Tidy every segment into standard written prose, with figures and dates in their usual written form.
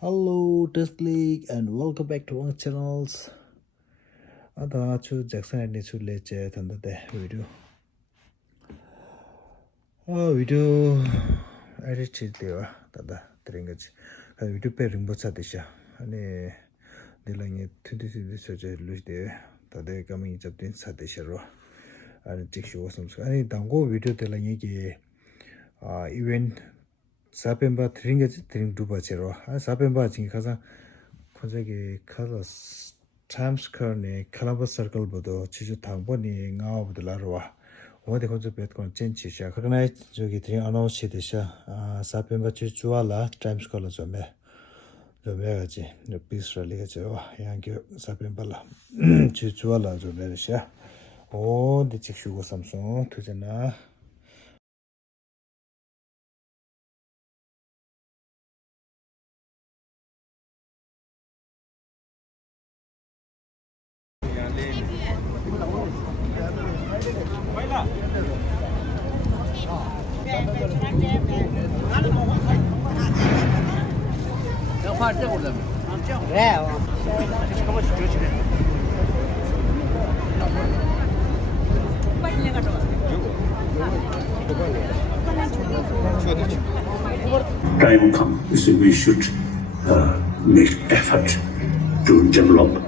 Hello, Test League, and welcome back to our channels. Ada chu Jackson and chu leche thanda de video. Video edit chi dewa tada tringaji. Video pe ringbo cha desha. Ani dilangi 20 soje luj de tada kami japtin cha desha ro. Ani tikshu wasam su. Ani dango video dilangi ki event 사펜바 트링게지 트링 두바체로 사펜바 진 가자 코제기 컬러스 타임스커네 컬러버스 서클보도 지주 당번이 나오더라와 어디 거저 뱃건 젠치샤 그러나 저기 트링 아나운스 되샤 사펜바 주주알라 타임스커로 좀에 좀해가지 비스럴리가 저 양게 사펜발라 주주알라 좀 해샤 오 디직슈고 삼성 투제나 Time comes, we should make effort to develop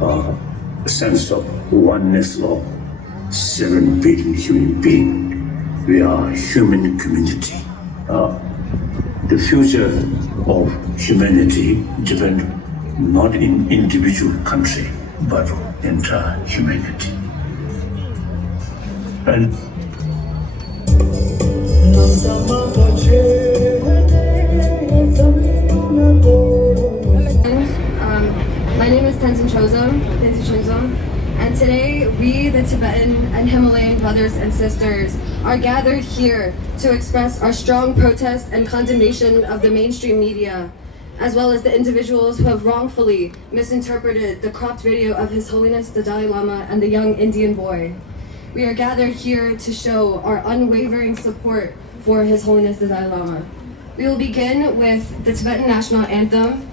a sense of oneness of 7 billion human beings. We are a human community. The future of humanity depends not in individual country, but entire humanity. And my name is Tenzin Chozo, and today we, the Tibetan and Himalayan brothers and sisters, are gathered here to express our strong protest and condemnation of the mainstream media, as well as the individuals who have wrongfully misinterpreted the cropped video of His Holiness the Dalai Lama and the young Indian boy. We are gathered here to show our unwavering support for His Holiness the Dalai Lama. We will begin with the Tibetan national anthem.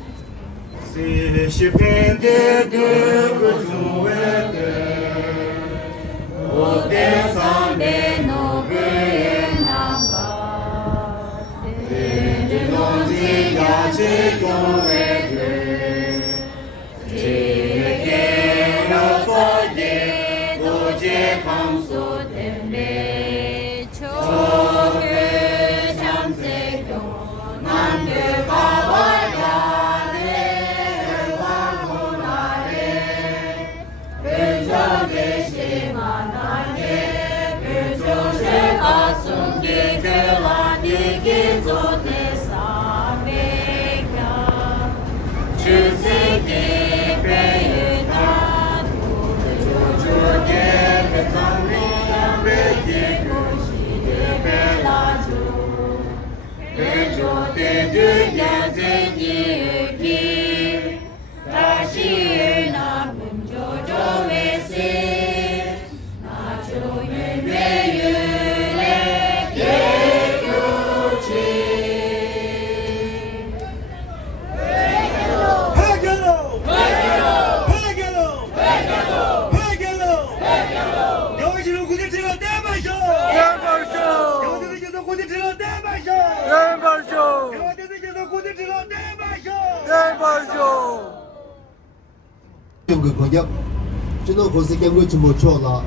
저는 거기서 경고 못 쳐라.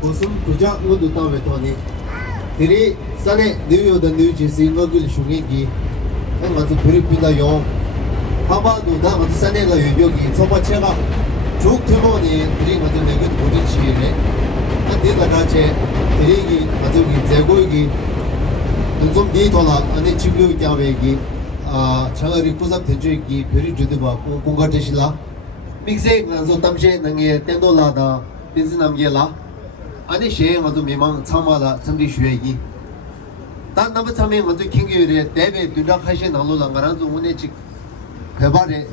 무슨 부자 모두 다음에 돈이 들이 산에 뉴욕의 뉴저지 거길 중행기 한가지 그룹이다 용 하바도 다 산에가 여기 소바체가 쭉 들어오니 들이 먼저 내가 보던 시기에 한데다 같이 들이기 가족이 제고기 좀 뒤돌아 안에 지구 자외기 차가리 부삽 대주기 별이 주도 받고 공가되실라 믹세 간소 담셰 능에 땡돌라다 빈스남게라 아니 셰 가서 미망 참마다 참디 쉬에기 단 남부 참에 먼저 킹규에 대베 두락하시 나로랑 가라서 오늘직 배발에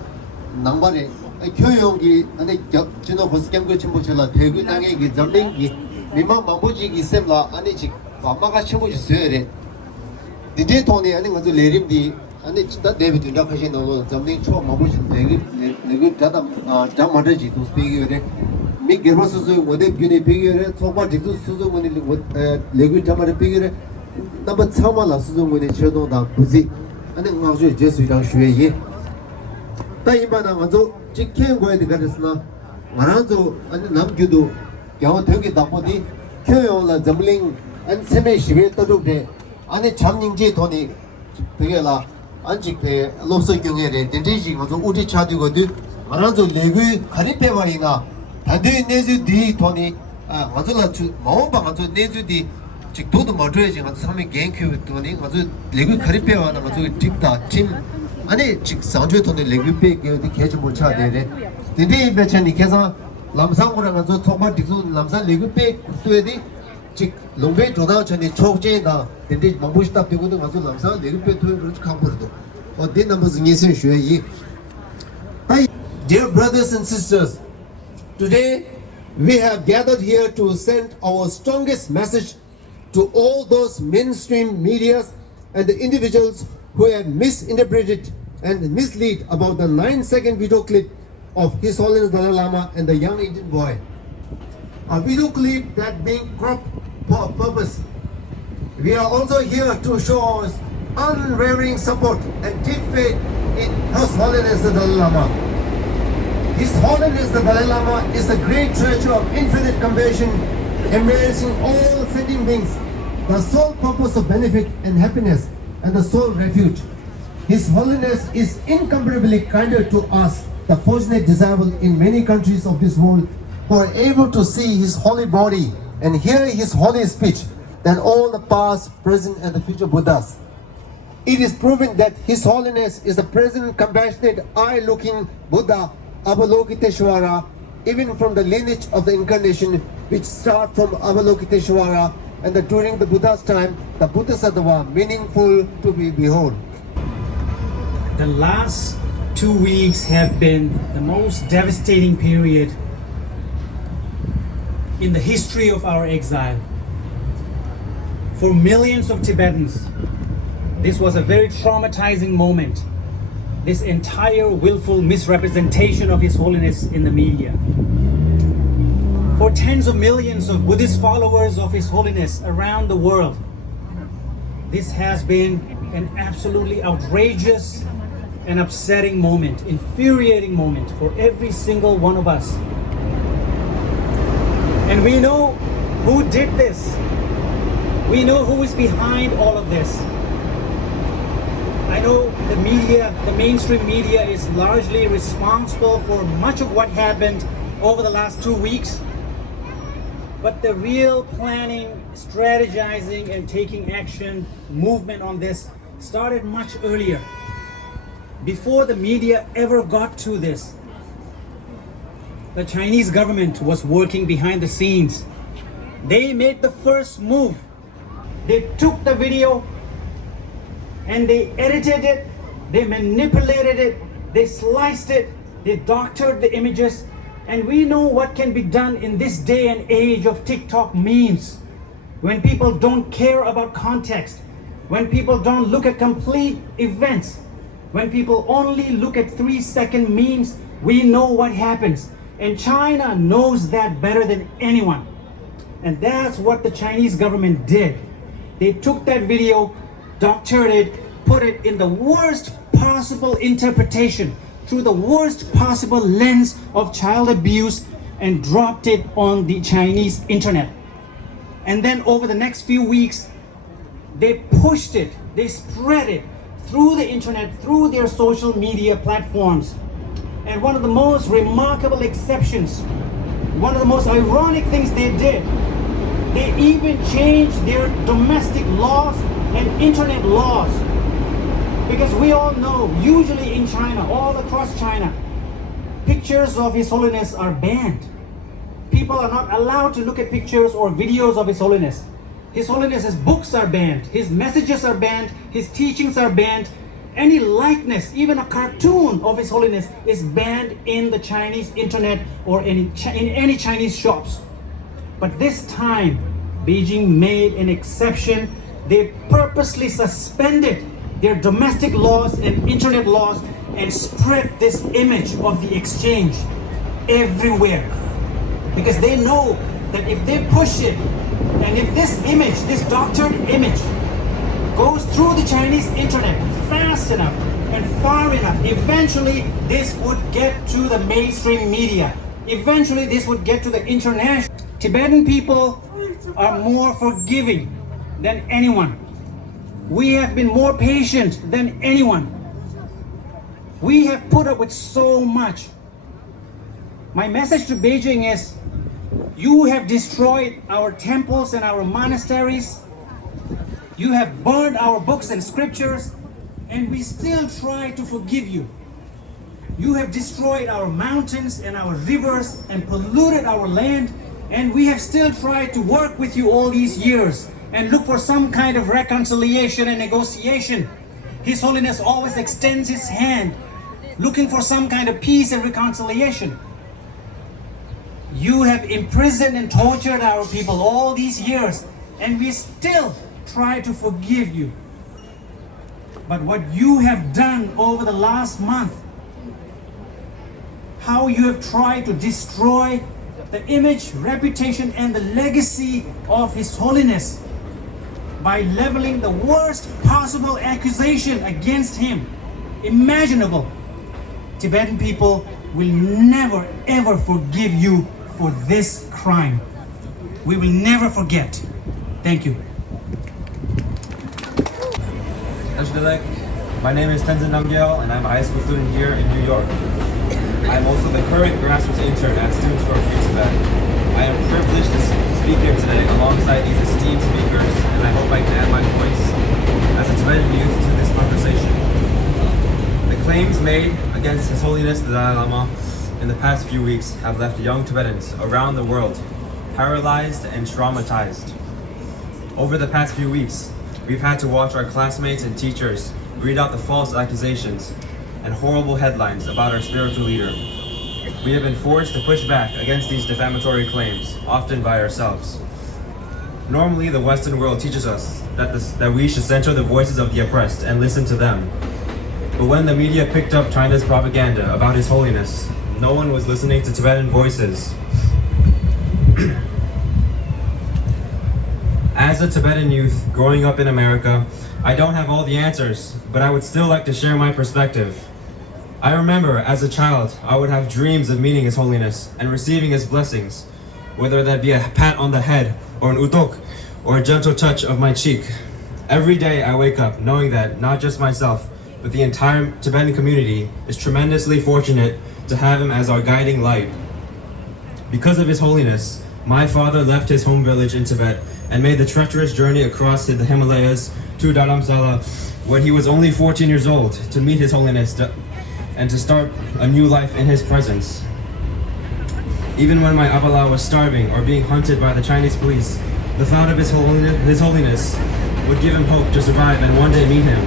낭발에 교육이 아니 진호 버스캠고 침보실라 대구 땅에 기 점링기 미망 망보지기 셈라 아니 직 엄마가 침보지 써야래 디제 돈이 아니 먼저 레림디 아니 진짜 데뷔 준다 하신 너 점링 초 마부신 내가 자다 자마르지 또 스피기래 미 게르마스스 원데 균이 비기래 소바 디스 수즈 원이 레구 자마르 비기래 나바 차마라 수즈 원이 쳐도다 부지 아니 나저 제수랑 쉐예 따이마나 먼저 직행 거에 대해서나 말아도 아니 남규도 겨우 되게 답보디 켜요라 점링 안 세메 시베 떠도데 아니 잠닝지 돈이 되게라 안직배 롭서 경에래 덴데지 가서 우리 차디거든 말아도 레구 가리페바이나 다들 내주디 돈이 맞을라 주 마음방 가서 내주디 직도도 맞아야지 가서 삼에 갱큐 돈이 가서 레구 가리페바나 가서 딥다 찜 아니 직 상주에 돈이 레구페 게디 개지 못 차대래 덴데 배천이 계산 람상고랑 가서 토마 딕소 람상 레구페 투에디 직 롱베 조다 전에 초제다 덴데 마부시다 되고도 가서 람상 레구페 투에 그렇게 강보도 어디 넘버스 니선 쉐이 Dear brothers and sisters, today we have gathered here to send our strongest message to all those mainstream medias and the individuals who have misinterpreted and misled about the 9-second video clip of His Holiness Dalai Lama and the young Indian boy. A video clip that being cropped for a purpose. We are also here to show our unwavering support and deep faith in His Holiness the Dalai Lama. His Holiness the Dalai Lama is the great treasure of infinite compassion, embracing all sentient beings, the sole purpose of benefit and happiness, and the sole refuge. His Holiness is incomparably kinder to us, the fortunate disabled in many countries of this world, who are able to see His holy body and hear His holy speech than all the past, present, and the future Buddhas. It is proven that His Holiness is the present compassionate eye-looking Buddha Avalokiteshvara, even from the lineage of the incarnation which start from Avalokiteshvara and that during the Buddha's time, the Bodhisattva meaningful to be behold. The last 2 weeks have been the most devastating period in the history of our exile. For millions of Tibetans, this was a very traumatizing moment. This entire willful misrepresentation of His Holiness in the media. For tens of millions of Buddhist followers of His Holiness around the world, this has been an absolutely outrageous and upsetting moment, infuriating moment for every single one of us. And we know who did this. We know who is behind all of this. I know the media, the mainstream media is largely responsible for much of what happened over the last 2 weeks. But the real planning, strategizing, and taking action movement on this started much earlier. Before the media ever got to this, the Chinese government was working behind the scenes. They made the first move. They took the video and they edited it, they manipulated it, they sliced it, they doctored the images, and we know what can be done in this day and age of TikTok memes. When people don't care about context, when people don't look at complete events, when people only look at 3-second memes, we know what happens. And China knows that better than anyone. And that's what the Chinese government did. They took that video, doctored it, put it in the worst possible interpretation, through the worst possible lens of child abuse, and dropped it on the Chinese internet. And then over the next few weeks, they pushed it, they spread it through the internet, through their social media platforms. And one of the most remarkable exceptions, one of the most ironic things they did, they even changed their domestic laws and internet laws. Because we all know, usually in China, all across China, pictures of His Holiness are banned. People are not allowed to look at pictures or videos of His Holiness. His Holiness's books are banned, His messages are banned, His teachings are banned. Any likeness, even a cartoon of His Holiness is banned in the Chinese internet or in any Chinese shops. But this time, Beijing made an exception. They purposely suspended their domestic laws and internet laws and spread this image of the exchange everywhere. Because they know that if they push it, and if this image, this doctored image, goes through the Chinese internet fast enough and far enough, eventually this would get to the mainstream media. Eventually this would get to the international. Tibetan people are more forgiving than anyone. We have been more patient than anyone. We have put up with so much. My message to Beijing is, you have destroyed our temples and our monasteries. You have burned our books and scriptures, and we still try to forgive you. You have destroyed our mountains and our rivers and polluted our land, and we have still tried to work with you all these years and look for some kind of reconciliation and negotiation. His Holiness always extends his hand, looking for some kind of peace and reconciliation. You have imprisoned and tortured our people all these years, and we still try to forgive you. But what you have done over the last month, how you have tried to destroy the image, reputation, and the legacy of His Holiness by leveling the worst possible accusation against him imaginable. Tibetan people will never ever forgive you for this crime. We will never forget. Thank you. My name is Tenzin Namgyal, and I'm a high school student here in New York. I'm also the current grassroots intern at Students for a Free Tibet. I am privileged to speak here today alongside these esteemed speakers, and I hope I can add my voice as a Tibetan youth to this conversation. The claims made against His Holiness the Dalai Lama in the past few weeks have left young Tibetans around the world paralyzed and traumatized. Over the past few weeks, we've had to watch our classmates and teachers read out the false accusations and horrible headlines about our spiritual leader. We have been forced to push back against these defamatory claims, often by ourselves. Normally, the Western world teaches us that we should censor the voices of the oppressed and listen to them. But when the media picked up China's propaganda about His Holiness, no one was listening to Tibetan voices. As a Tibetan youth growing up in America, I don't have all the answers, but I would still like to share my perspective. I remember as a child, I would have dreams of meeting His Holiness and receiving His blessings, whether that be a pat on the head or an utok or a gentle touch of my cheek. Every day I wake up knowing that not just myself, but the entire Tibetan community is tremendously fortunate to have him as our guiding light. Because of His Holiness, my father left his home village in Tibet and made the treacherous journey across the Himalayas to Dharamsala when he was only 14 years old to meet His Holiness and to start a new life in his presence. Even when my Abala was starving or being hunted by the Chinese police, the thought of His Holiness would give him hope to survive and one day meet him.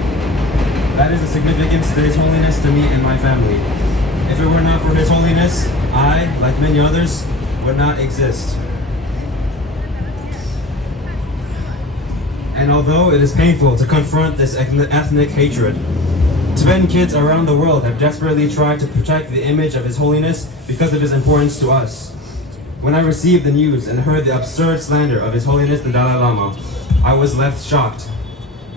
That is the significance to His Holiness to me and my family. If it were not for His Holiness, I, like many others, would not exist. And although it is painful to confront this ethnic hatred, Tibetan kids around the world have desperately tried to protect the image of His Holiness because of his importance to us. When I received the news and heard the absurd slander of His Holiness the Dalai Lama, I was left shocked.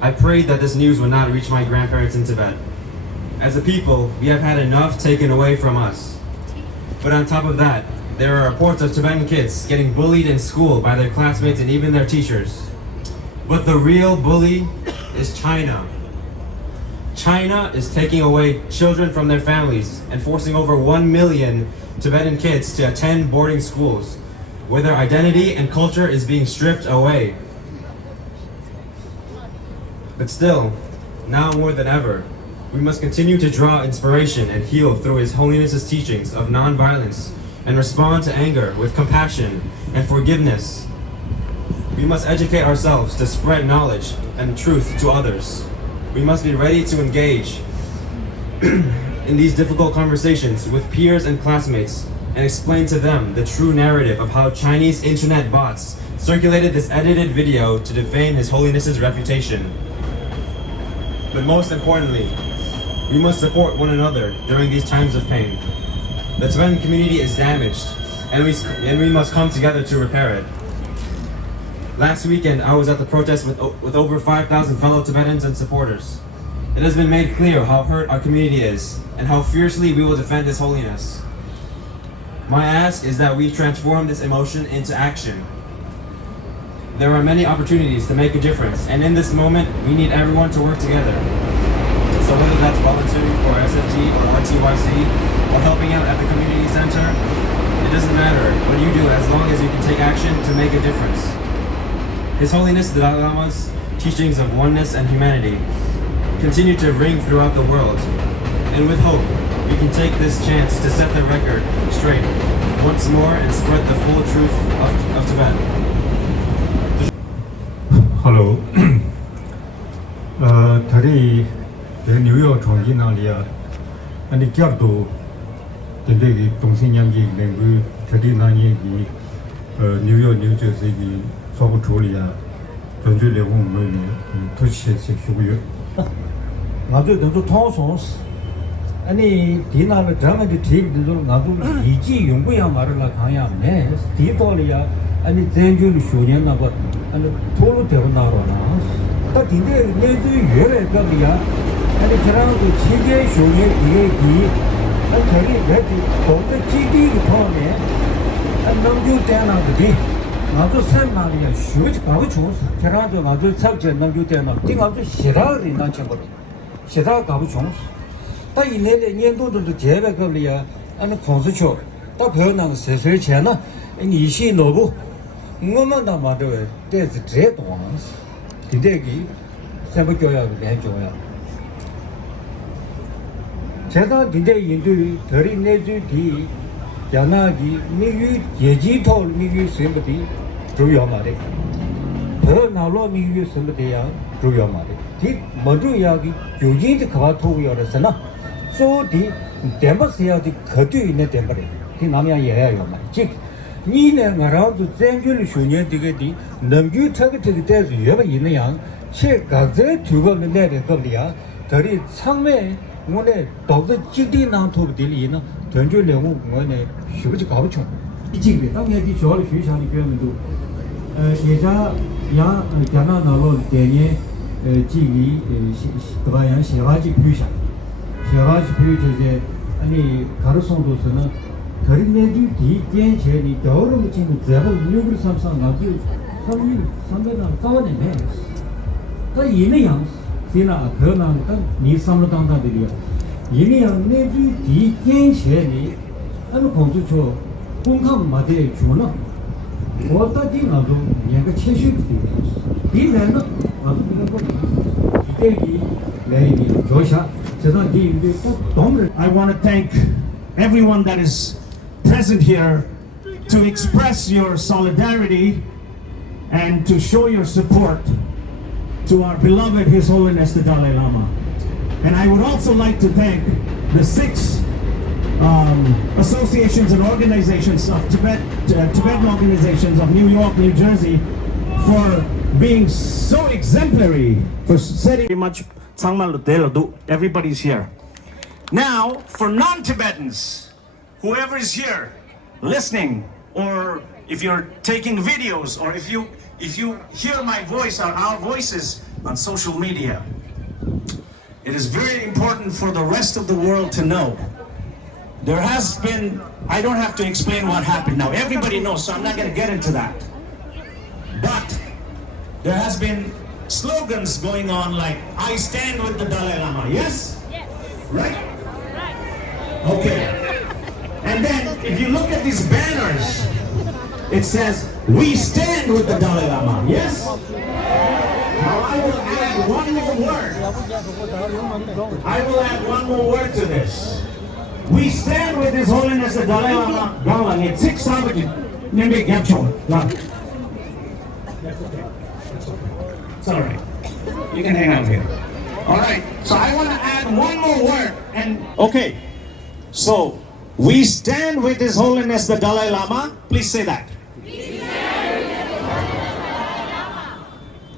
I prayed that this news would not reach my grandparents in Tibet. As a people, we have had enough taken away from us. But on top of that, there are reports of Tibetan kids getting bullied in school by their classmates and even their teachers. But the real bully is China. China is taking away children from their families and forcing over 1 million Tibetan kids to attend boarding schools, where their identity and culture is being stripped away. But still, now more than ever, we must continue to draw inspiration and heal through His Holiness's teachings of non-violence and respond to anger with compassion and forgiveness. We must educate ourselves to spread knowledge and truth to others. We must be ready to engage in these difficult conversations with peers and classmates and explain to them the true narrative of how Chinese internet bots circulated this edited video to defame His Holiness's reputation. But most importantly, we must support one another during these times of pain. The Tibetan community is damaged, and we must come together to repair it. Last weekend, I was at the protest with over 5,000 fellow Tibetans and supporters. It has been made clear how hurt our community is, and how fiercely we will defend His Holiness. My ask is that we transform this emotion into action. There are many opportunities to make a difference, and in this moment, we need everyone to work together. So whether that's volunteering for SFT or RTYC, or helping out at the community center, it doesn't matter what you do as long as you can take action to make a difference. His Holiness the Dalai Lama's teachings of oneness and humanity continue to ring throughout the world, and with hope, we can take this chance to set the record straight once more and spread the full truth of Tibet. Hello. 다리 뉴욕 총기나리아 아니 겨도 근데 동생양기 랭귀 다리 나니기 뉴욕 뉴저지기 서부 조리아 전주레고 뭐니 도시에서 쉬고요. 나도 또 통송스 아니 디나를 장아지 뒤도 나도 이지 용부야 말을라 강야네 디돌이야 아니 전주를 쇼년나 봐 아니 토로 되고 나와나 다 근데 내도 예외 거기야 아니 저랑도 지게 쇼년 이게 기 아니 저기 왜지 거기 지디 통에 안 넘겨 되나 그게 나도 생말이야 쉬지 가고 좋았어 저랑도 나도 sabje 넘겨 되나 띵아도 싫어리 난 참. 시작 가부 총. 다 이내에 년도도 제배 거리야. 아니 공수처. 다 배우는 세세钱나. 이시 노부. 뭐만 다 말도 대지 제도 와서. 근데기 세부 교육을 해줘야. 제가 근데 인도 더리 내주기 야나기 미유 예지토 미유 sem부디 주요 말이. 더 나로 미유 sem부디야 주요 말이. 디 모두 이야기 교진이 가토고 열었으나 소디 데모스야디 거두 있는 데모래 디 남야 예야요 말. 즉 니네 나라도 전주를 쇼년 되게디 넘규 타겟이 돼서 여바 있는 양 체가제 두고는 내려 겁이야. 더리 상매 오늘 더도 지디 나토들이나 전주 내고 뭐네 쉬지 가보죠. 이지게 당연히 저를 쉬샤니 표현도 예자 야 자나 나로 대니 지기 그바양 시와지 표시 시와지 표시제 아니 가르송도서는 거린내주 뒤견체니 겨울을 친구 제가 유력을 삼상 나도 삼배나 싸워내네 그 이내양 지나 변한다 니 삼로 당다들이야 이내양 내주 뒤견체니 아니 공주초 공감 마대 주나 어디다 나도 얘가 최신이 이내는 나도 I want to thank everyone that is present here to express your solidarity and to show your support to our beloved His Holiness the Dalai Lama. And I would also like to thank the 6 associations and organizations of Tibetan organizations of New York, New Jersey for being so exemplary, for setting much everybody's here. Now, for non-Tibetans, whoever is here listening, or if you're taking videos, or if you hear my voice or our voices on social media, it is very important for the rest of the world to know. There has been, I don't have to explain what happened now. Everybody knows, so I'm not going to get into that. But there has been slogans going on like, I stand with the Dalai Lama. Yes? Yes. Right? Right. Okay. And then, if you look at these banners, it says, we stand with the Dalai Lama. Yes? Now I will add one more word. I will add one more word to this. We stand with His Holiness the Dalai Lama. Galang, it's 6 hours. It's all right. You can hang out here. All right. So I want to add one more word. And okay. So we stand with His Holiness the Dalai Lama. Please say that.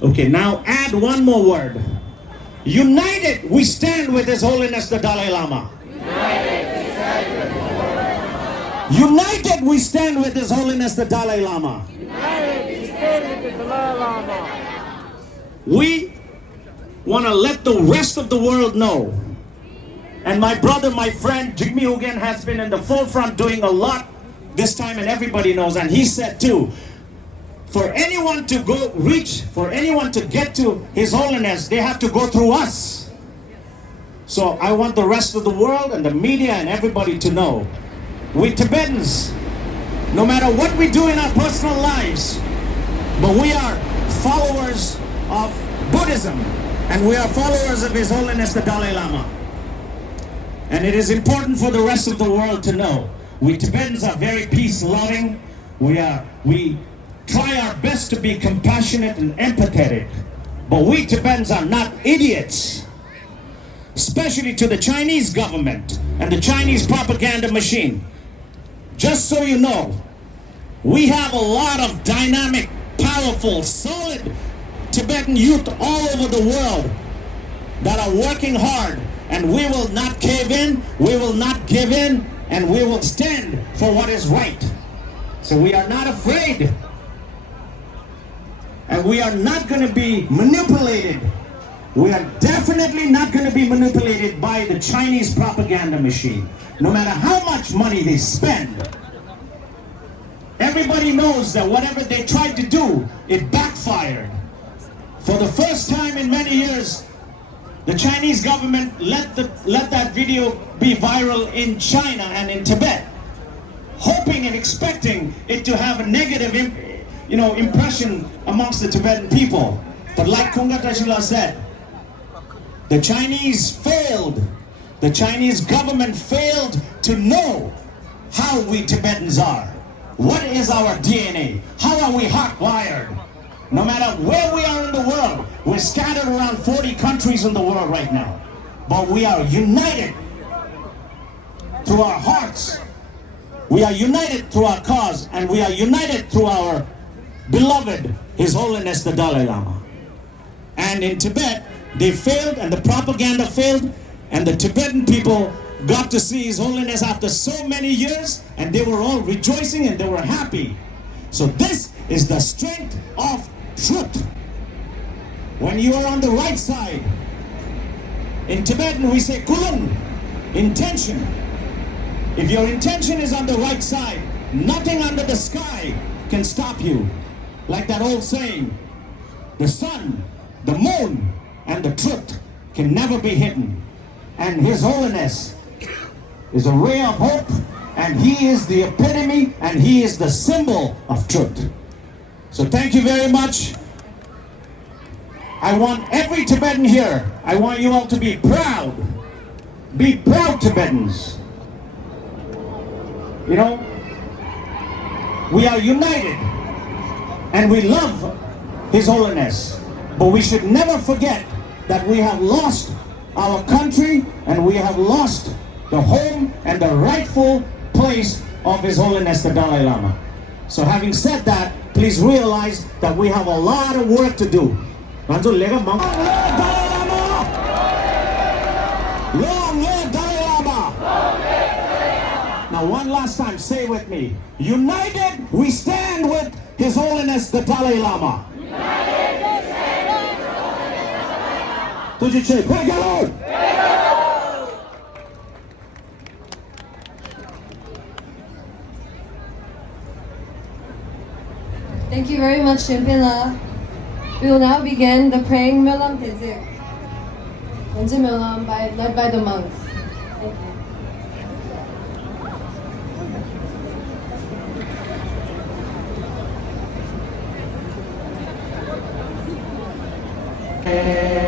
Okay. Now add one more word. United, we stand with His Holiness the Dalai Lama. United, we stand with His Holiness the Dalai Lama. We want to let the rest of the world know. And my brother, my friend, Jigme Hogan has been in the forefront doing a lot this time, and everybody knows. And he said too, for anyone to for anyone to get to His Holiness, they have to go through us. So I want the rest of the world and the media and everybody to know, we Tibetans, no matter what we do in our personal lives, but we are followers of Buddhism, and we are followers of His Holiness the Dalai Lama. And it is important for the rest of the world to know, we Tibetans are very peace-loving. We try our best to be compassionate and empathetic, but we Tibetans are not idiots, especially to the Chinese government and the Chinese propaganda machine. Just so you know, we have a lot of dynamic, powerful, solid Tibetan youth all over the world that are working hard, and we will not cave in, we will not give in, and we will stand for what is right. So we are not afraid, and we are not going to be manipulated. We are definitely not going to be manipulated by the Chinese propaganda machine, no matter how much money they spend. Everybody knows that whatever they tried to do, it backfired. For the first time in many years, the Chinese government let that video be viral in China and in Tibet, hoping and expecting it to have a negative impression amongst the Tibetan people. But like Kunga Tashila said, the Chinese failed. The Chinese government failed to know how we Tibetans are. What is our DNA? How are we hardwired? No matter where we are in the world, we're scattered around 40 countries in the world right now. But we are united through our hearts. We are united through our cause, and we are united through our beloved, His Holiness the Dalai Lama. And in Tibet, they failed, and the propaganda failed, and the Tibetan people got to see His Holiness after so many years, and they were all rejoicing and they were happy. So this is the strength of truth. When you are on the right side, in Tibetan we say kulun, intention. If your intention is on the right side, nothing under the sky can stop you. Like that old saying, the sun, the moon, and the truth can never be hidden. And His Holiness is a ray of hope, and He is the epitome, and He is the symbol of truth. So thank you very much. I want every Tibetan here, I want you all to be proud. Be proud Tibetans. You know, we are united, and we love His Holiness, but we should never forget that we have lost our country, and we have lost the home and the rightful place of His Holiness the Dalai Lama. So having said that, please realize that we have a lot of work to do. Long live Dalai Lama! Long live Dalai Lama! Now one last time, say with me. United, we stand with His Holiness the Dalai Lama. Thank you very much, Shimpila. We will now begin the praying Myolam Tezir. Myolam led by the monks. Thank you.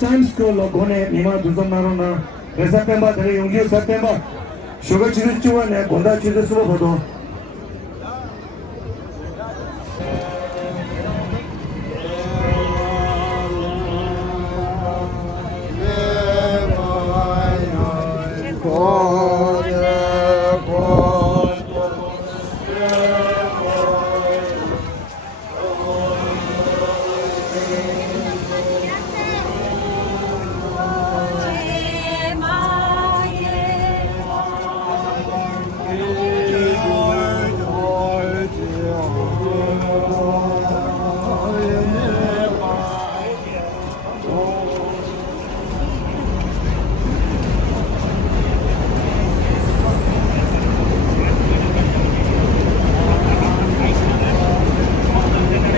Times Square Logone, Nima Duzanarona, September, September, Sugar Chizu, and Gonda Chizu.